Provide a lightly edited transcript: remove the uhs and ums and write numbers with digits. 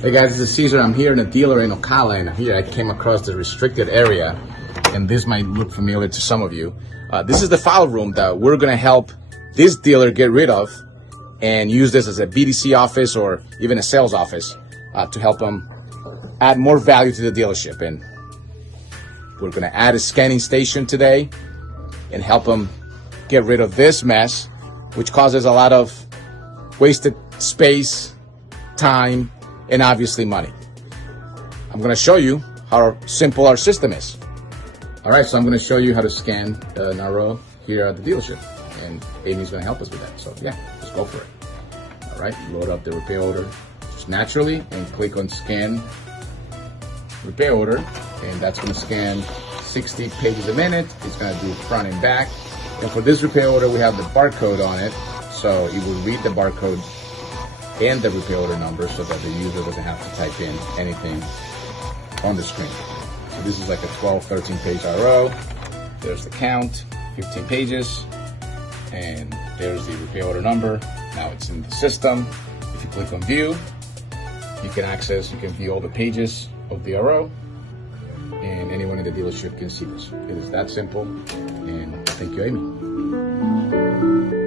Hey guys, this is Caesar. I'm here in a dealer in Ocala, and here I came across the restricted area, and this might look familiar to some of you. This is the file room that we're gonna help this dealer get rid of and use this as a BDC office or even a sales office to help them add more value to the dealership. And we're gonna add a scanning station today and help them get rid of this mess, which causes a lot of wasted space, time, and obviously money. I'm gonna show you how simple our system is. All right, so I'm gonna show you how to scan an RO here at the dealership, and Amy's gonna help us with that. So yeah, let's go for it. All right, load up the repair order just naturally and click on scan repair order, and that's gonna scan 60 pages a minute. It's gonna do front and back. And for this repair order, we have the barcode on it, so it will read the barcode and the repair order number so that the user doesn't have to type in anything on the screen. So this is like a 12, 13 page RO. There's the count, 15 pages, and there's the repair order number. Now it's in the system. If you click on view, you can view all the pages of the RO, and anyone in the dealership can see this. It is that simple, and thank you, Amy.